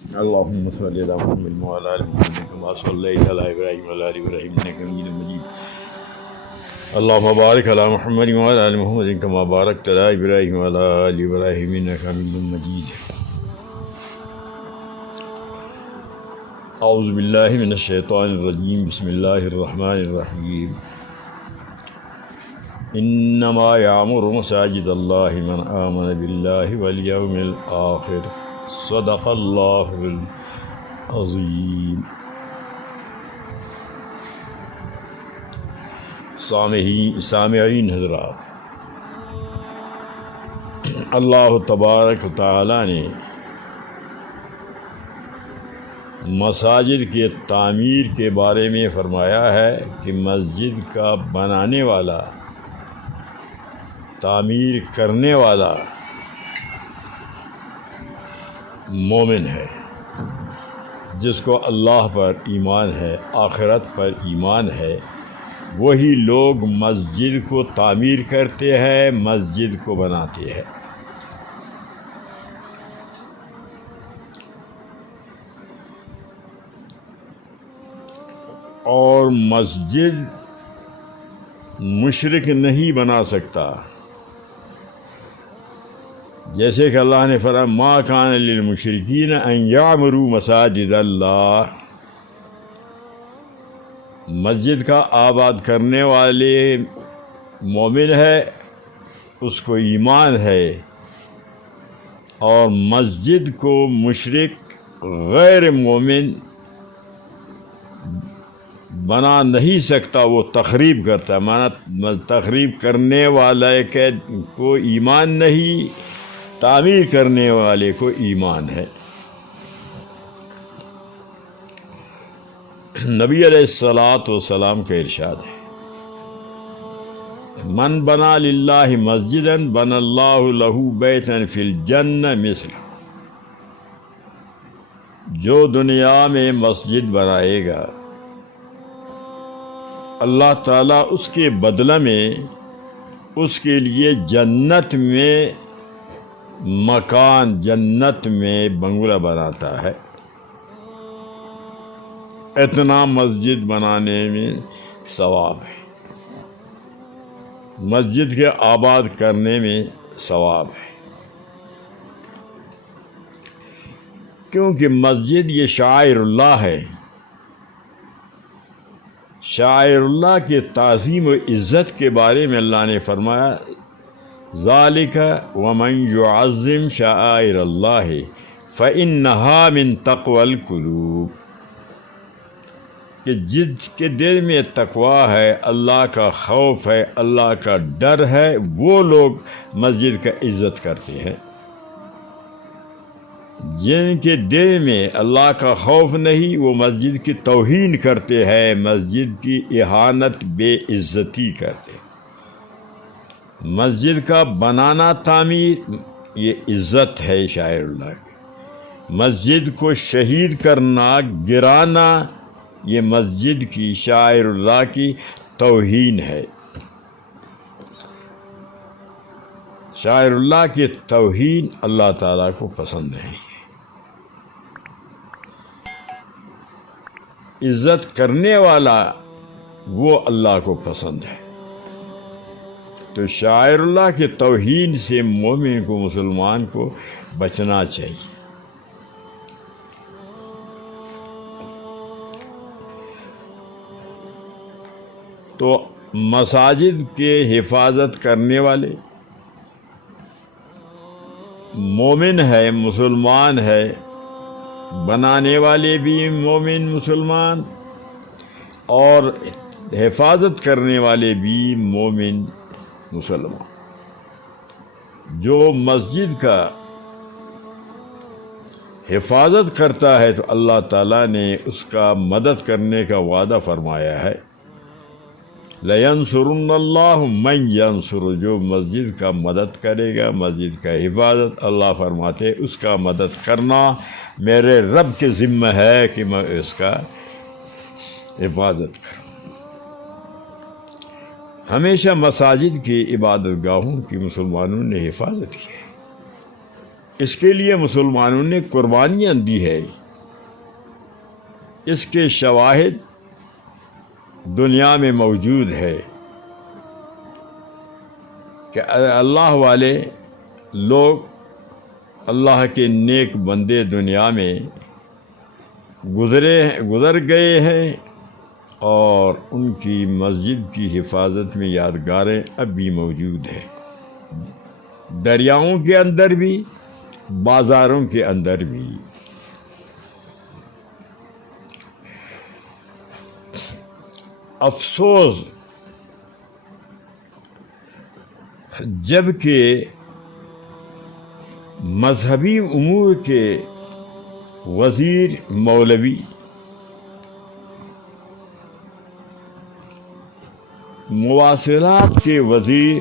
اللهم صل على محمد وعلى ال محمد كما صليت على ابراهيم وعلى ال ابراهيم انك حميد مجيد. اللهم بارك على محمد وعلى ال محمد كما باركت على ابراهيم وعلى ال ابراهيم انك حميد مجيد. اعوذ باللہ من الشیطان الرجیم. بسم اللہ الرحمن الرحیم. انما یعمر مساجد اللہ من آمن باللہ والیوم الآخر. صدق اللہ العظیم. سامعین حضرات، اللہ تبارک و تعالی نے مساجد کے تعمیر کے بارے میں فرمایا ہے کہ مسجد کا بنانے والا، تعمیر کرنے والا مومن ہے، جس کو اللہ پر ایمان ہے، آخرت پر ایمان ہے. وہی لوگ مسجد کو تعمیر کرتے ہیں، مسجد کو بناتے ہیں. اور مسجد مشرک نہیں بنا سکتا. جیسے کہ اللہ نے فرمایا ما کان للمشرکین ان یعمروا مساجد اللہ. مسجد کا آباد کرنے والے مومن ہے، اس کو ایمان ہے، اور مسجد کو مشرک غیر مومن بنا نہیں سکتا. وہ تخریب کرتا ہے. مانا تخریب کرنے والے کو ایمان نہیں، تعمیر کرنے والے کو ایمان ہے. نبی علیہ الصلاۃ والسلام کا ارشاد ہے من بنا للہ مسجدا بنا اللہ لہ بیتا فی الجنہ مثلہ. جو دنیا میں مسجد بنائے گا، اللہ تعالیٰ اس کے بدلہ میں اس کے لیے جنت میں مکان، جنت میں بنگلہ بناتا ہے. اتنا مسجد بنانے میں ثواب ہے، مسجد کے آباد کرنے میں ثواب ہے. کیونکہ مسجد یہ شاعر اللہ ہے. شاعر اللہ کے تعظیم و عزت کے بارے میں اللہ نے فرمایا ذالک ومن یعظم شعائر اللہ فإنہا من تقوی القلوب. کہ جس کے دل میں تقوی ہے، اللہ کا خوف ہے، اللہ کا ڈر ہے، وہ لوگ مسجد کا عزت کرتے ہیں. جن کے دل میں اللہ کا خوف نہیں، وہ مسجد کی توہین کرتے ہیں، مسجد کی اہانت، بے عزتی کرتے ہیں. مسجد کا بنانا، تعمیر، یہ عزت ہے شاعر اللہ کی. مسجد کو شہید کرنا، گرانا، یہ مسجد کی، شاعر اللہ کی توہین ہے. شاعر اللہ کی توہین اللہ تعالیٰ کو پسند نہیں. عزت کرنے والا وہ اللہ کو پسند ہے. تو شاعر اللہ کے توہین سے مومن کو، مسلمان کو بچنا چاہیے. تو مساجد کے حفاظت کرنے والے مومن ہے، مسلمان ہے، بنانے والے بھی مومن مسلمان، اور حفاظت کرنے والے بھی مومن مسلمان. جو مسجد کا حفاظت کرتا ہے تو اللہ تعالیٰ نے اس کا مدد کرنے کا وعدہ فرمایا ہے. لَيَنْصُرُنَّ اللَّهُ مَنْ يَنْصُرُ. جو مسجد کا مدد کرے گا، مسجد کا حفاظت، اللہ فرماتے اس کا مدد کرنا میرے رب کے ذمہ ہے کہ میں اس کا حفاظت کروں. ہمیشہ مساجد کی، عبادت گاہوں کی مسلمانوں نے حفاظت کی ہے. اس کے لیے مسلمانوں نے قربانیاں دی ہے. اس کے شواہد دنیا میں موجود ہے کہ اللہ والے لوگ، اللہ کے نیک بندے دنیا میں گزر گئے ہیں، اور ان کی مسجد کی حفاظت میں یادگاریں اب بھی موجود ہیں، دریاؤں کے اندر بھی، بازاروں کے اندر بھی. افسوس جب کہ مذہبی امور کے وزیر مولوی مواصلات کے وزیر،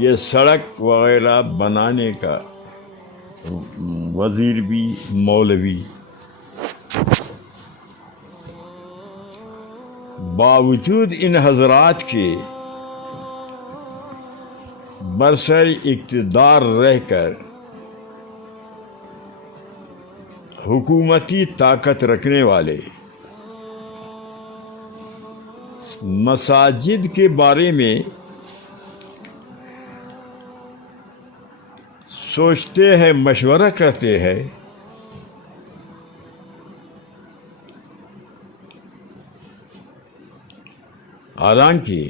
یہ سڑک وغیرہ بنانے کا وزیر بھی مولوی، باوجود ان حضرات کے برسر اقتدار رہ کر حکومتی طاقت رکھنے والے مساجد کے بارے میں سوچتے ہیں، مشورہ کرتے ہیں، حالانکہ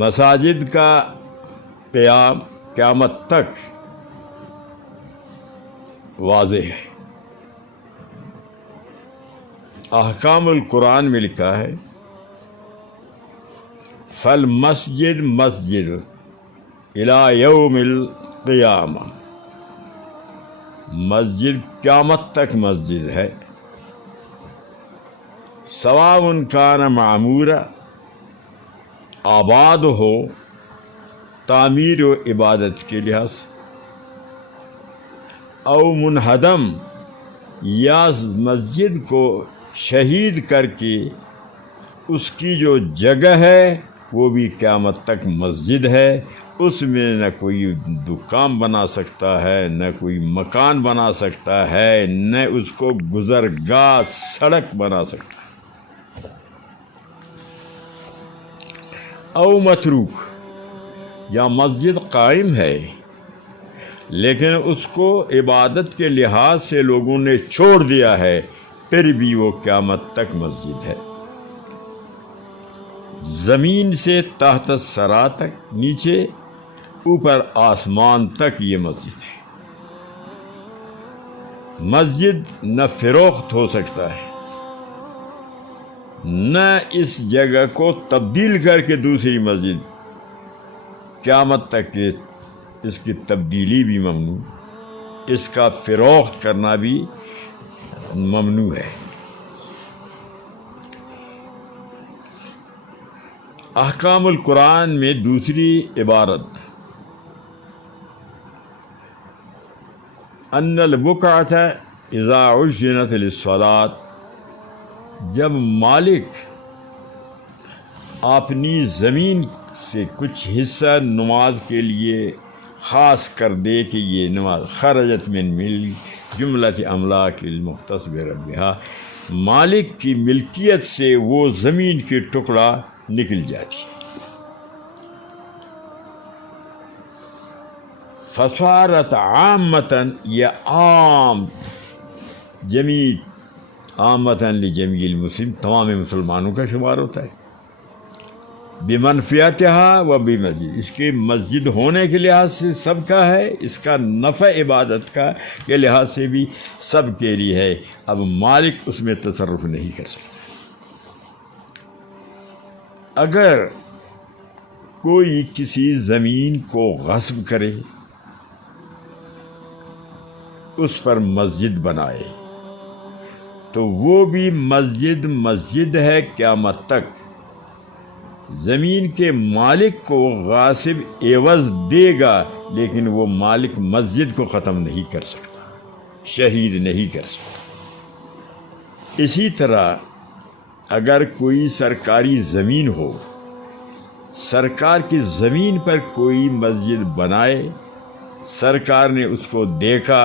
مساجد کا قیام قیامت تک واضح ہے. احکام القرآن میں لکھا ہے فالمسجد مسجد الی یوم القیامہ، مسجد قیامت تک مسجد ہے، سواء کان معمورا، آباد ہو تعمیر و عبادت کے لحاظ سے، او منہدم، یا مسجد کو شہید کر کے اس کی جو جگہ ہے وہ بھی قیامت تک مسجد ہے، اس میں نہ کوئی دکان بنا سکتا ہے، نہ کوئی مکان بنا سکتا ہے، نہ اس کو گزرگاہ سڑک بنا سکتا ہے. او متروک، یا مسجد قائم ہے لیکن اس کو عبادت کے لحاظ سے لوگوں نے چھوڑ دیا ہے، پھر بھی وہ قیامت تک مسجد ہے. زمین سے تحت الثری تک، نیچے اوپر آسمان تک یہ مسجد ہے. مسجد نہ فروخت ہو سکتا ہے، نہ اس جگہ کو تبدیل کر کے دوسری مسجد، قیامت تک اس کی تبدیلی بھی ممنوع، اس کا فروخت کرنا بھی ممنوع ہے. احکام القرآن میں دوسری عبارت ان البقعۃ اذا عجنت للصلاۃ، جب مالک اپنی زمین سے کچھ حصہ نماز کے لیے خاص کر دے کہ یہ نماز خرجت من مل جملۃ املاک المختص بربھا، مالک کی ملکیت سے وہ زمین کی ٹکڑا نکل جاتی ہے. فصارت عامتاً، یہ عام جمیع عامتاً لجمیع المسلم، تمام مسلمانوں کا شمار ہوتا ہے. بمنفیتہا و بمسجد، اس کے مسجد ہونے کے لحاظ سے سب کا ہے، اس کا نفع عبادت کا کے لحاظ سے بھی سب کے لیے ہے. اب مالک اس میں تصرف نہیں کر سکتا. اگر کوئی کسی زمین کو غصب کرے، اس پر مسجد بنائے، تو وہ بھی مسجد ہے قیامت تک. زمین کے مالک کو غاصب عوض دے گا، لیکن وہ مالک مسجد کو ختم نہیں کر سکتا، شہید نہیں کر سکتا. اسی طرح اگر کوئی سرکاری زمین ہو، سرکار کی زمین پر کوئی مسجد بنائے سرکار نے اس کو دیکھا،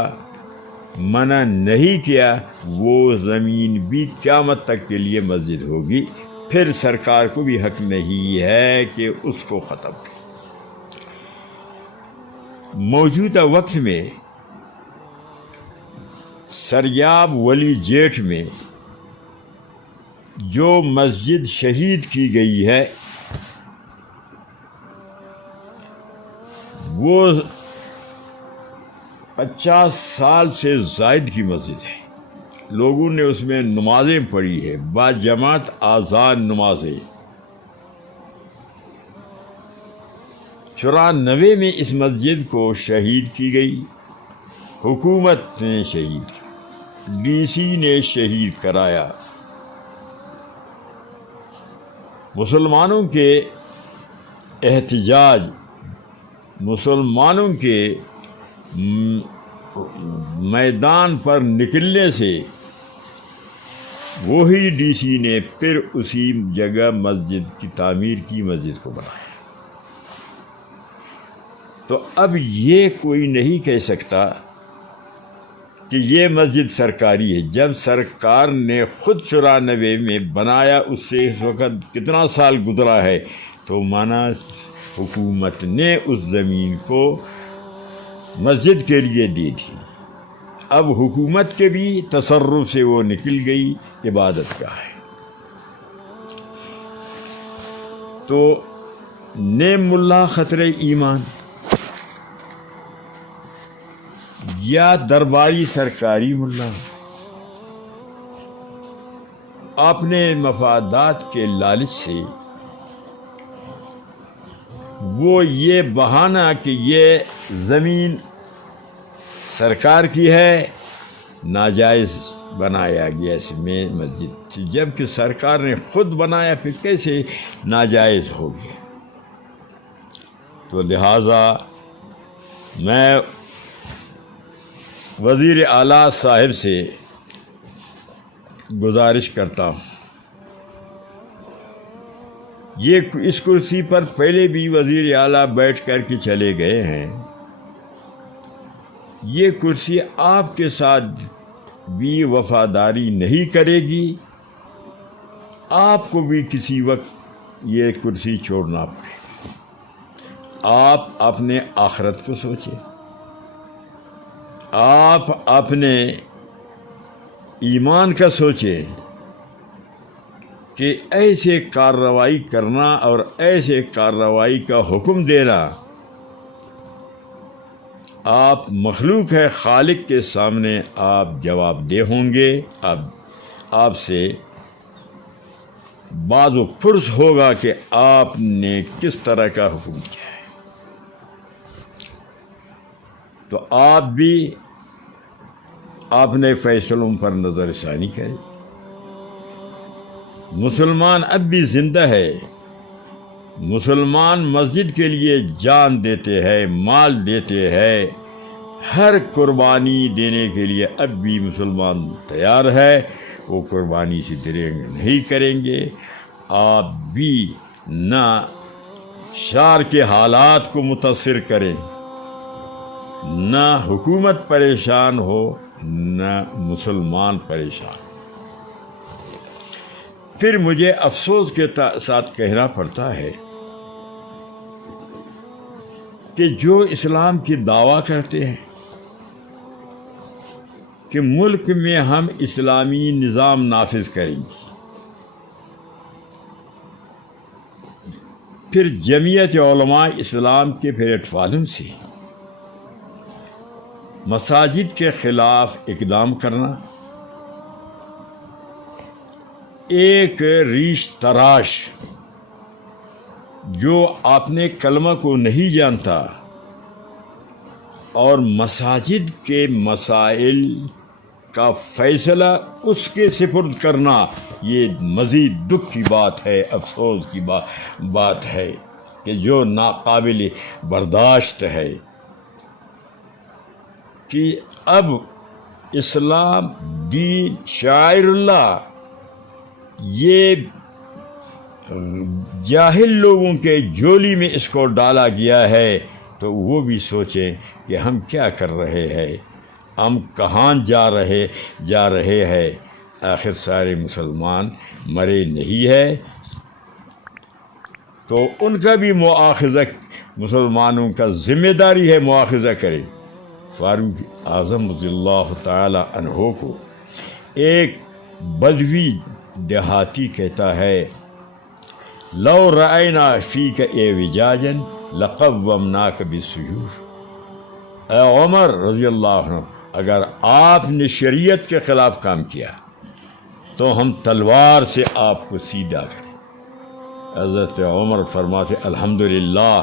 منع نہیں کیا، وہ زمین بھی قیامت تک کے لیے مسجد ہوگی، پھر سرکار کو بھی حق نہیں ہے کہ اس کو ختم کرے۔ موجودہ وقت میں سریاب ولی جیٹھ میں جو مسجد شہید کی گئی ہے وہ 50 سال سے زائد کی مسجد ہے۔ لوگوں نے اس میں نمازیں پڑھی ہے، باجماعت آزان نمازیں۔ 94 میں اس مسجد کو شہید کی گئی، حکومت نے شہید، ڈی سی نے شہید کرایا۔ مسلمانوں کے احتجاج، مسلمانوں کے میدان پر نکلنے سے وہی ڈی سی نے پھر اسی جگہ مسجد کی تعمیر کی، مسجد کو بنایا۔ تو اب یہ کوئی نہیں کہہ سکتا کہ یہ مسجد سرکاری ہے، جب سرکار نے خود 94 میں بنایا، اس سے اس وقت کتنا سال گزرا ہے، تو مانا حکومت نے اس زمین کو مسجد کے لیے دی تھی، اب حکومت کے بھی تصرف سے وہ نکل گئی، عبادت گاہ ہے۔ تو نعم اللہ خطرہ ایمان یا درباری سرکاری ملا اپنے مفادات کے لالچ سے وہ یہ بہانہ کہ یہ زمین سرکار کی ہے، ناجائز بنایا گیا اس میں مسجد، جب کہ سرکار نے خود بنایا، پھر کیسے ناجائز ہو گیا؟ تو لہٰذا میں وزیر اعلیٰ صاحب سے گزارش کرتا ہوں، یہ اس کرسی پر پہلے بھی وزیر اعلیٰ بیٹھ کر کے چلے گئے ہیں، یہ کرسی آپ کے ساتھ بھی وفاداری نہیں کرے گی، آپ کو بھی کسی وقت یہ کرسی چھوڑنا پڑے گا۔ آپ اپنے آخرت کو سوچیں، آپ اپنے ایمان کا سوچیں کہ ایسے کارروائی کرنا اور ایسے کارروائی کا حکم دینا، آپ مخلوق ہے، خالق کے سامنے آپ جواب دہ ہوں گے، آپ سے بعض و پرس ہوگا کہ آپ نے کس طرح کا حکم کیا ہے۔ تو آپ بھی اپنے فیصلوں پر نظر ثانی کریں۔ مسلمان اب بھی زندہ ہے، مسلمان مسجد کے لیے جان دیتے ہیں، مال دیتے ہیں، ہر قربانی دینے کے لیے اب بھی مسلمان تیار ہے، وہ قربانی سے درنگ نہیں کریں گے۔ آپ بھی نہ شار کے حالات کو متاثر کریں، نہ حکومت پریشان ہو، نہ مسلمان پریشان۔ پھر مجھے افسوس کے ساتھ کہنا پڑتا ہے کہ جو اسلام کی دعویٰ کرتے ہیں کہ ملک میں ہم اسلامی نظام نافذ کریں گے، پھر جمعیت علماء اسلام کے پلیٹ فارم سے مساجد کے خلاف اقدام کرنا، ایک ریش تراش جو اپنے کلمہ کو نہیں جانتا اور مساجد کے مسائل کا فیصلہ اس کے سپرد کرنا، یہ مزید دکھ کی بات ہے، افسوس کی بات ہے کہ جو ناقابل برداشت ہے کہ اب اسلام دین شاعر اللہ یہ جاہل لوگوں کے جھولی میں اس کو ڈالا گیا ہے تو وہ بھی سوچیں کہ ہم کیا کر رہے ہیں، ہم کہاں جا رہے ہیں۔ آخر سارے مسلمان مرے نہیں ہے، تو ان کا بھی مواخذہ مسلمانوں کا ذمہ داری ہے، مواخذہ کرے۔ فاروق اعظم رضی اللہ تعالی عنہ کو ایک بدوی دیہاتی کہتا ہے، لو رأینا فیک اعوجاجا لقومناک بالسیوف۔ اے عمر رضی اللہ عنہ، اگر آپ نے شریعت کے خلاف کام کیا تو ہم تلوار سے آپ کو سیدھا کریں۔ حضرت عمر فرماتے الحمدللہ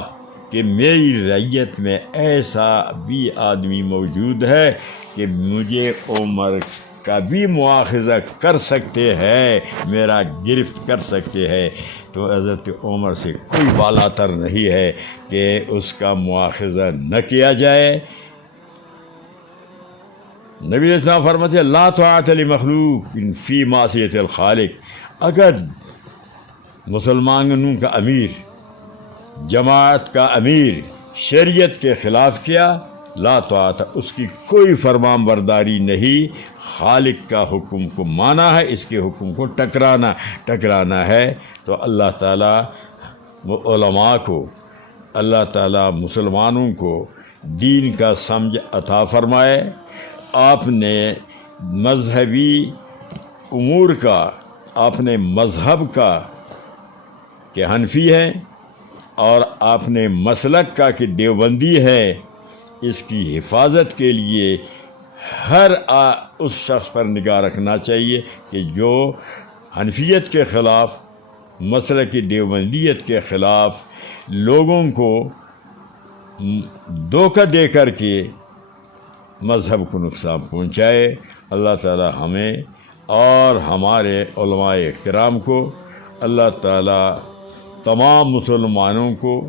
کہ میری رعیت میں ایسا بھی آدمی موجود ہے کہ مجھے عمر کا بھی مواخذہ کر سکتے ہیں، میرا گرفت کر سکتے ہیں۔ تو حضرت عمر سے کوئی بالاتر نہیں ہے کہ اس کا مواخذہ نہ کیا جائے۔ نبی علیہ السلام فرماتے لا طاعۃ لمخلوق فی معصیۃ الخالق۔ اگر مسلمانوں کا امیر، جماعت کا امیر شریعت کے خلاف کیا، لا طاعت، اس کی کوئی فرمان برداری نہیں، خالق کا حکم کو مانا ہے، اس کے حکم کو ٹکرانا ہے۔ تو اللہ تعالیٰ علماء کو، اللہ تعالیٰ مسلمانوں کو دین کا سمجھ عطا فرمائے۔ آپ نے مذہبی امور کا، آپ نے مذہب کا کہ حنفی ہے، اور آپ نے مسلک کا کہ دیوبندی ہے، اس کی حفاظت کے لیے ہر اس شخص پر نگاہ رکھنا چاہیے کہ جو حنفیت کے خلاف، مسلک کی دیوبندیت کے خلاف لوگوں کو دھوکہ دے کر کے مذہب کو نقصان پہنچائے۔ اللہ تعالی ہمیں اور ہمارے علماء کرام کو، اللہ تعالی تمام مسلمانوں کو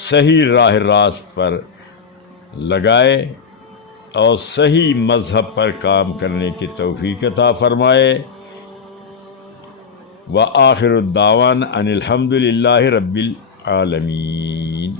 صحیح راہ راست پر لگائے اور صحیح مذہب پر کام کرنے کی توفیق عطا فرمائے۔ وآخر الدعوانا ان الحمد للہ رب العالمین۔